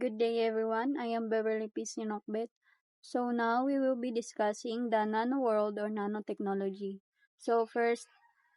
Good day everyone, I am Beverly P. Sinokbet. So now we will be discussing the nano world or nanotechnology. So first,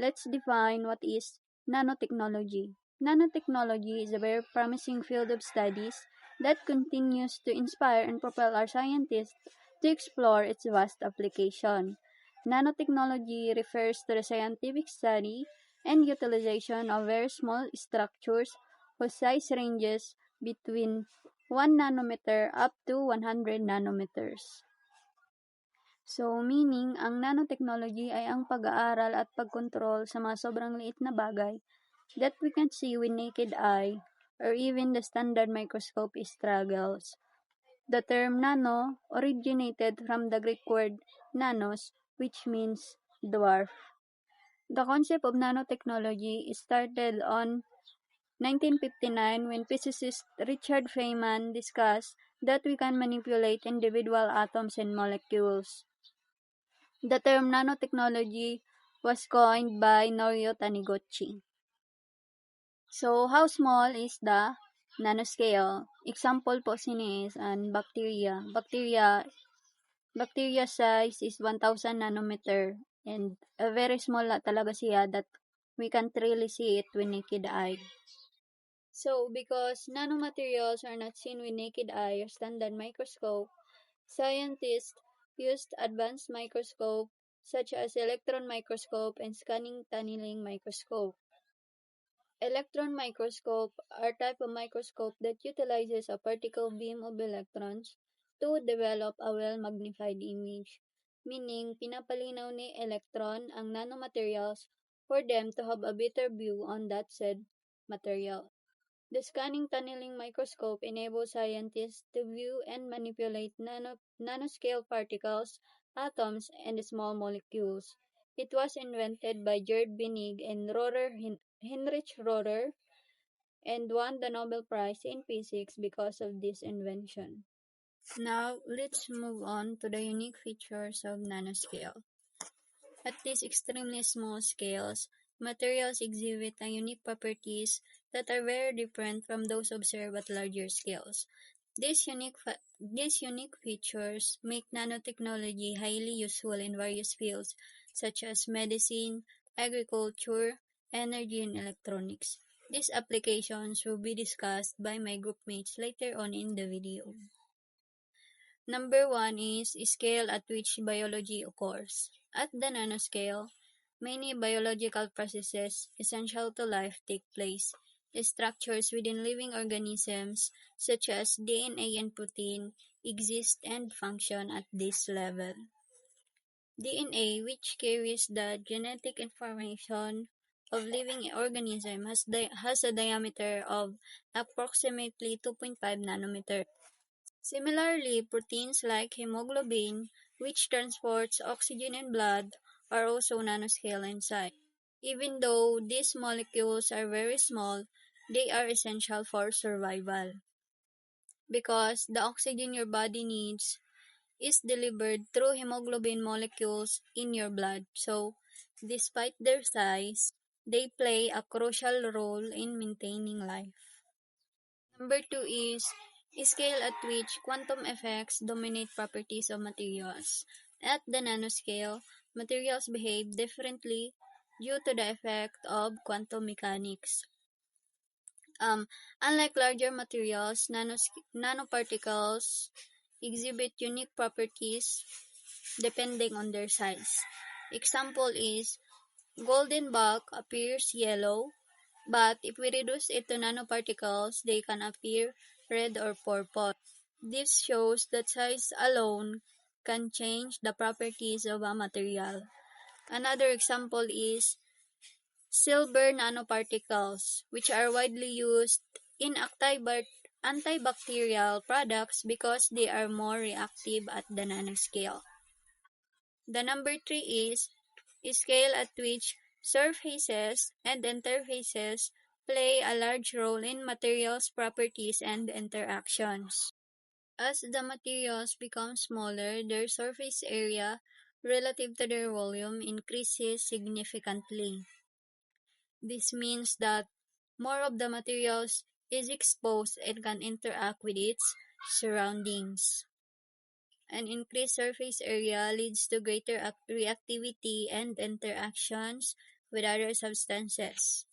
let's define what is nanotechnology. Nanotechnology is a very promising field of studies that continues to inspire and propel our scientists to explore its vast application. Nanotechnology refers to the scientific study and utilization of very small structures whose size ranges between 1 nanometer up to 100 nanometers. So, meaning, ang nanotechnology ay ang pag-aaral at pagkontrol sa mga sobrang liit na bagay that we can see with naked eye or even the standard microscope struggles. The term nano originated from the Greek word nanos, which means dwarf. The concept of nanotechnology started on 1959 when physicist Richard Feynman discussed that we can manipulate individual atoms and molecules. The term nanotechnology was coined by Norio Taniguchi. So, how small is the nanoscale? Example po sini is an bacteria. Bacteria size is 1,000 nanometer and very small talaga siya that we can't really see it with naked eye. So, because nanomaterials are not seen with naked eye or standard microscope, scientists used advanced microscope such as electron microscope and scanning tunneling microscope. Electron microscope are type of microscope that utilizes a particle beam of electrons to develop a well-magnified image, meaning pinapalinaw ni electron ang nanomaterials for them to have a better view on that said material. The scanning tunneling microscope enables scientists to view and manipulate nanoscale particles, atoms, and small molecules. It was invented by Gerd Binig and Heinrich Roder and won the Nobel Prize in Physics because of this invention. Now, let's move on to the unique features of nanoscale. At these extremely small scales, materials exhibit unique properties that are very different from those observed at larger scales. These unique features make nanotechnology highly useful in various fields such as medicine, agriculture, energy, and electronics. These applications will be discussed by my groupmates later on in the video. Number 1 is scale at which biology occurs. At the nanoscale, many biological processes essential to life take place. Structures within living organisms, such as DNA and protein, exist and function at this level. DNA, which carries the genetic information of living organism, has a diameter of approximately 2.5 nanometer. Similarly, proteins like hemoglobin, which transports oxygen in blood, are also nanoscale in size. Even though these molecules are very small, they are essential for survival because the oxygen your body needs is delivered through hemoglobin molecules in your blood. So, despite their size, they play a crucial role in maintaining life. Number 2 is scale at which quantum effects dominate properties of materials. At the nanoscale, materials behave differently due to the effect of quantum mechanics. Unlike larger materials, nanoparticles exhibit unique properties depending on their size. Example is golden bulk appears yellow, but if we reduce it to nanoparticles, they can appear red or purple. This shows that size alone can change the properties of a material. Another example is silver nanoparticles, which are widely used in antibacterial products because they are more reactive at the nanoscale. The number 3 is scale at which surfaces and interfaces play a large role in materials' properties and interactions. As the materials become smaller, their surface area relative to their volume increases significantly. This means that more of the materials is exposed and can interact with its surroundings. An increased surface area leads to greater reactivity and interactions with other substances.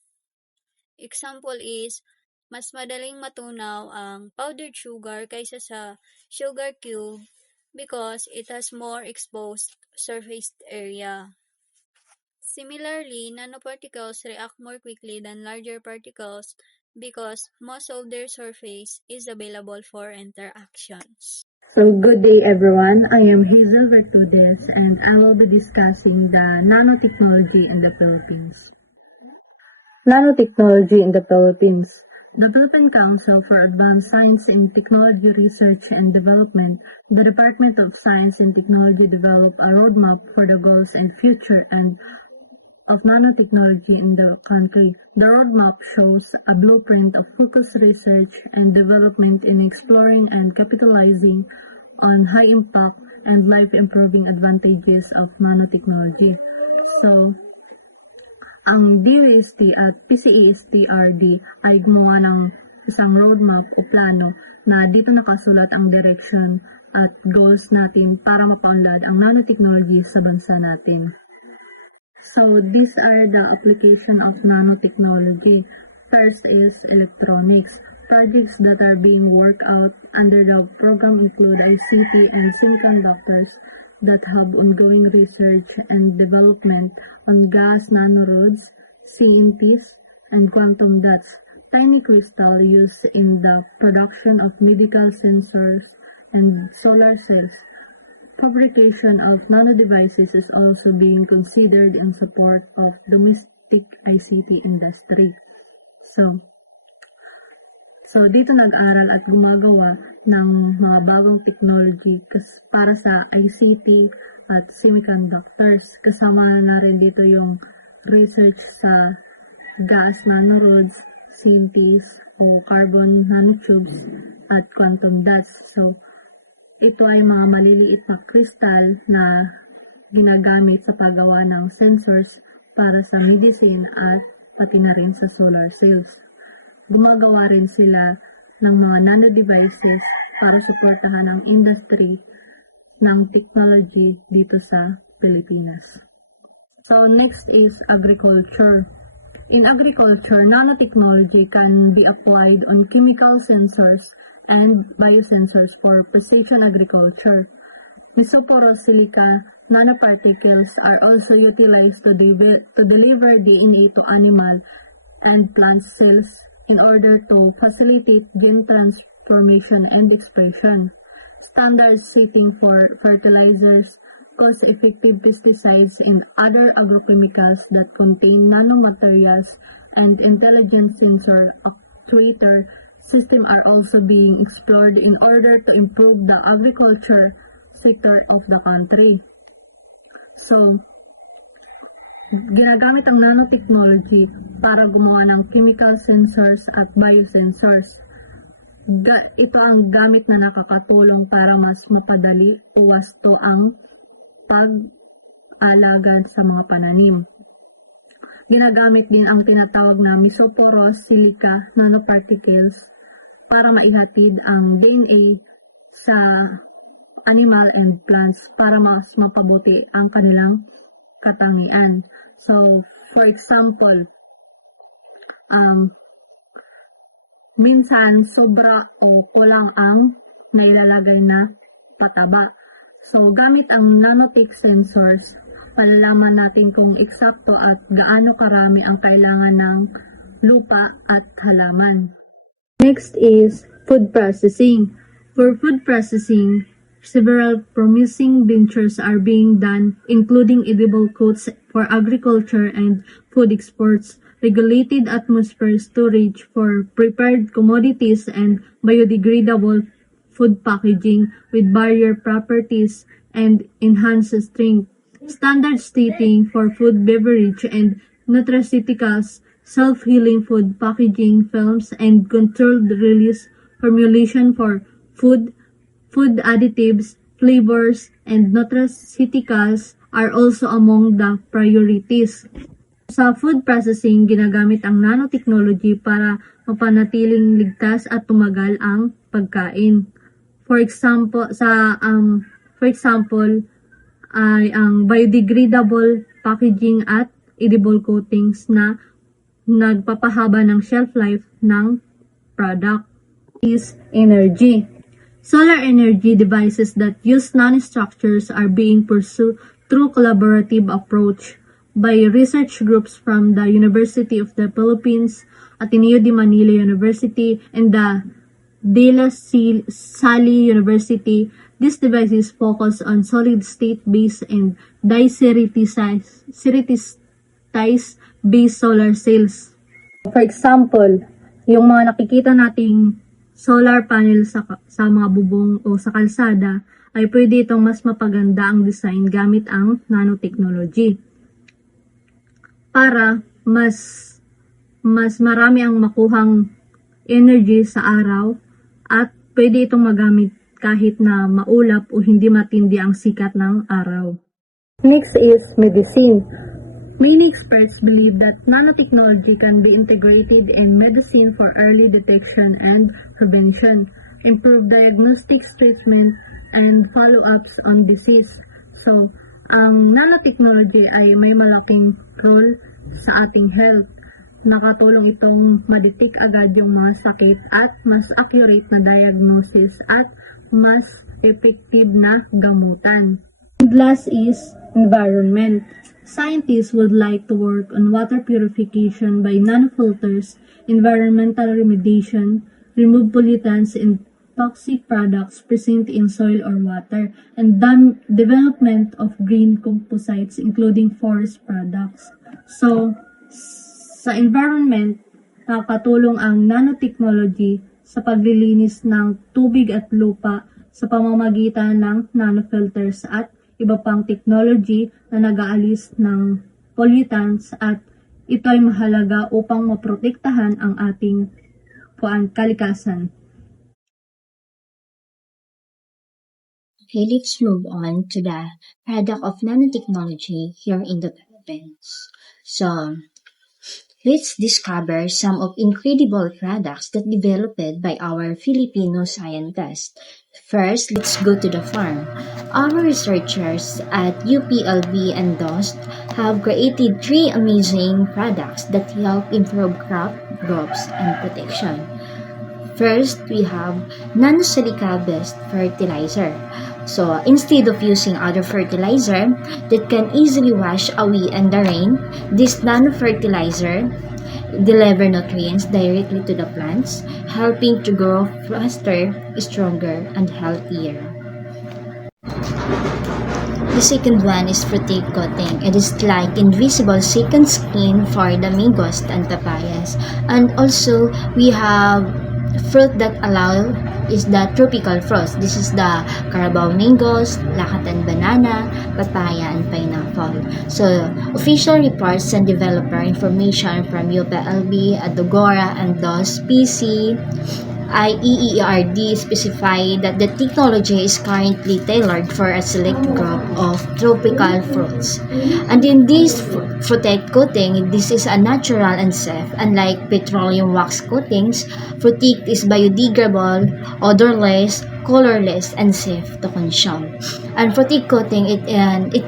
Example is, mas madaling matunaw ang powdered sugar kaysa sa sugar cube because it has more exposed surface area. Similarly, nanoparticles react more quickly than larger particles because most of their surface is available for interactions. So good day everyone, I am Hazel Vertudes and I will be discussing the nanotechnology in the Philippines. Nanotechnology in the Philippines. The Philippine Council for Advanced Science and Technology Research and Development, the Department of Science and Technology developed a roadmap for the goals and future and of nanotechnology in the country. The roadmap shows a blueprint of focused research and development in exploring and capitalizing on high-impact and life-improving advantages of nanotechnology. So, ang DOST at PCESTRD ay gumawa ng isang roadmap o plano na dito nakasulat ang direction at goals natin para mapaunlad ang nanotechnology sa bansa natin. So, these are the application of nanotechnology. First is electronics. Projects that are being worked out under the program include ICT and semiconductors that have ongoing research and development on glass nanorods, CNTs, and quantum dots, tiny crystal used in the production of medical sensors and solar cells. Fabrication of nanodevices is also being considered in support of domestic ICT industry. So dito nag-aral at gumagawa ng mga bagong technology para sa ICT at semiconductors. Kasama na rin dito yung research sa gas nanorods, CNTs o carbon nanotubes at quantum dots. So ito ay mga maliliit na kristal na ginagamit sa paggawa ng sensors para sa medicine at pati na rin sa solar cells. Gumagawa rin sila ng mga nanodevices para suportahan ang industry ng technology dito sa Pilipinas. So next is agriculture. In agriculture, nanotechnology can be applied on chemical sensors and biosensors for precision agriculture. Mesoporous silica nanoparticles are also utilized to deliver DNA to animal and plant cells in order to facilitate gene transformation and expression. Standard setting for fertilizers, cost-effective pesticides, and other agrochemicals that contain nanomaterials and intelligent sensor actuator system are also being explored in order to improve the agriculture sector of the country. So, ginagamit ang nanotechnology para gumawa ng chemical sensors at biosensors. Ito ang gamit na nakakatulong para mas mapadali o wasto ang pag-alagad sa mga pananim. Ginagamit din ang tinatawag na mesoporous silica nanoparticles para maihatid ang DNA sa animal and plants para mas mapabuti ang kanilang katangian. So, for example, minsan sobra o kulang ang nailalagay na pataba. So, gamit ang nanotech sensors, palalaman natin kung eksakto at gaano karami ang kailangan ng lupa at halaman. Next is food processing. For food processing, several promising ventures are being done, including edible coats for agriculture and food exports, regulated atmosphere storage for prepared commodities, and biodegradable food packaging with barrier properties and enhanced strength. Standard stating for food, beverage, and nutraceuticals, self-healing food packaging films, and controlled release formulation for food additives, flavors, and nutraceuticals are also among the priorities. Sa food processing, ginagamit ang nanotechnology para mapanatiling ligtas at tumagal ang pagkain. For example, ay ang biodegradable packaging at edible coatings na nagpapahaba ng shelf life ng product. Is energy. Solar energy devices that use nanostructures are being pursued through collaborative approach by research groups from the University of the Philippines, Ateneo de Manila University, and the De La Salle University. These devices focus on solid-state based and diseritized-based solar cells. For example, yung mga nakikita nating solar panel sa mga bubong o sa kalsada ay pwede itong mas mapaganda ang design gamit ang nanotechnology para mas marami ang makuhang energy sa araw at pwede itong magamit kahit na maulap o hindi matindi ang sikat ng araw. Next is medicine. Many experts believe that nanotechnology can be integrated in medicine for early detection and prevention, improve diagnostics, treatment, and follow-ups on disease. So, ang nanotechnology ay may malaking role sa ating health. Nakatulong itong ma-detect agad yung mga sakit at mas accurate na diagnosis at mas effective na gamutan. And last is environment. Scientists would like to work on water purification by nanofilters, environmental remediation, remove pollutants and toxic products present in soil or water, and development of green composites including forest products. So, sa environment, nakatulong ang nanotechnology sa paglilinis ng tubig at lupa sa pamamagitan ng nanofilters at iba pang technology na nag-aalis ng pollutants, at ito ay mahalaga upang maprotektahan ang ating kalikasan. Okay, let's move on to the product of nanotechnology here in the Philippines. So, let's discover some of incredible products that developed by our Filipino scientists. First, let's go to the farm. Our researchers at UPLB and DOST have created 3 amazing products that help improve crop growth and protection. First, we have nanosilica-based fertilizer. So, instead of using other fertilizer that can easily wash away in the rain, this nano-fertilizer deliver nutrients directly to the plants, helping to grow faster, stronger, and healthier. The second one is fruit coating. It is like invisible second skin for the mangoes and papayas. And also, we have fruit that allow is the tropical fruits. This is the Carabao mangoes, Lakatan banana, papaya, and pineapple. So, official reports and developer information from UPLB, Adogora, and DOS PC, IEERD specify that the technology is currently tailored for a select group of tropical fruits. And in this fruit coating, this is a natural and safe. Unlike petroleum wax coatings, fruit is biodegradable, odorless, colorless, and safe to consume. And fruit coating, it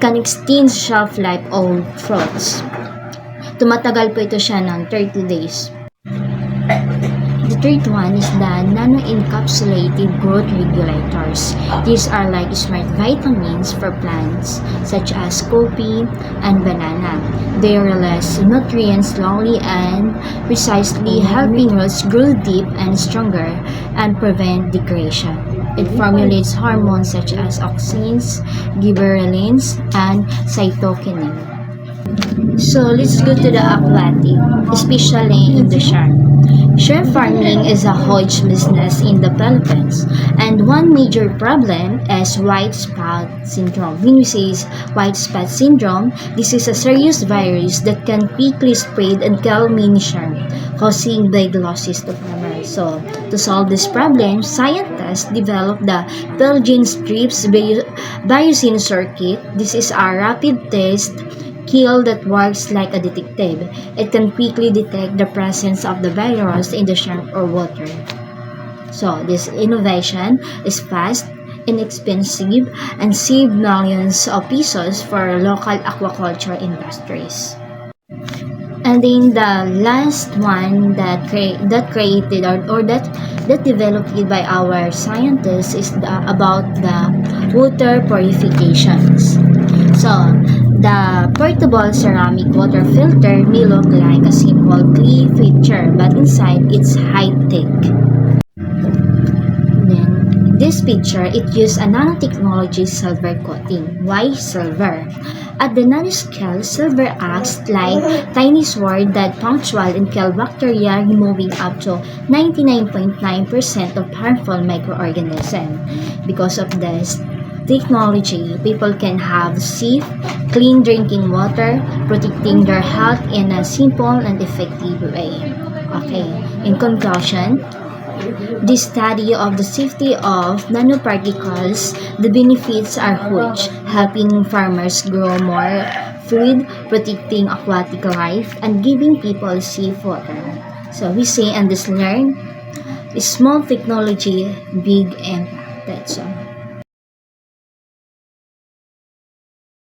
can extend shelf life of fruits. Tumatagal po ito siya ng 30 days. The third one is the nano-encapsulated growth regulators. These are like smart vitamins for plants such as coffee and banana. They release nutrients slowly and precisely, helping roots grow deep and stronger and prevent degradation. It formulates hormones such as auxins, gibberellins, and cytokinin. So let's go to the aquatic, especially in the shark. Shrimp farming is a huge business in the Philippines, and one major problem is white spot syndrome. When we say white spot syndrome, this is a serious virus that can quickly spread and kill many shrimp, causing big losses to farmers. So, to solve this problem, scientists developed the Philippine Strips Biosensor Kit. This is a rapid test kill that works like a detective. It can quickly detect the presence of the virus in the shrimp or water. So this innovation is fast, inexpensive, and save millions of pesos for local aquaculture industries. And then the last one that created or that developed by our scientists is about the water purifications. So the portable ceramic water filter may look like a simple clay feature, but inside it's high tech. Then this picture, it used a nanotechnology silver coating. Why silver? At the nanoscale, silver acts like tiny sword that punctual and kill bacteria, removing up to 99.9% of harmful microorganisms. Because of this technology, people can have safe, clean drinking water, protecting their health in a simple and effective way. Okay, in conclusion, this study of the safety of nanoparticles, the benefits are huge, helping farmers grow more food, protecting aquatic life, and giving people safe water. So we say and this learn, small technology, big impact. That's all.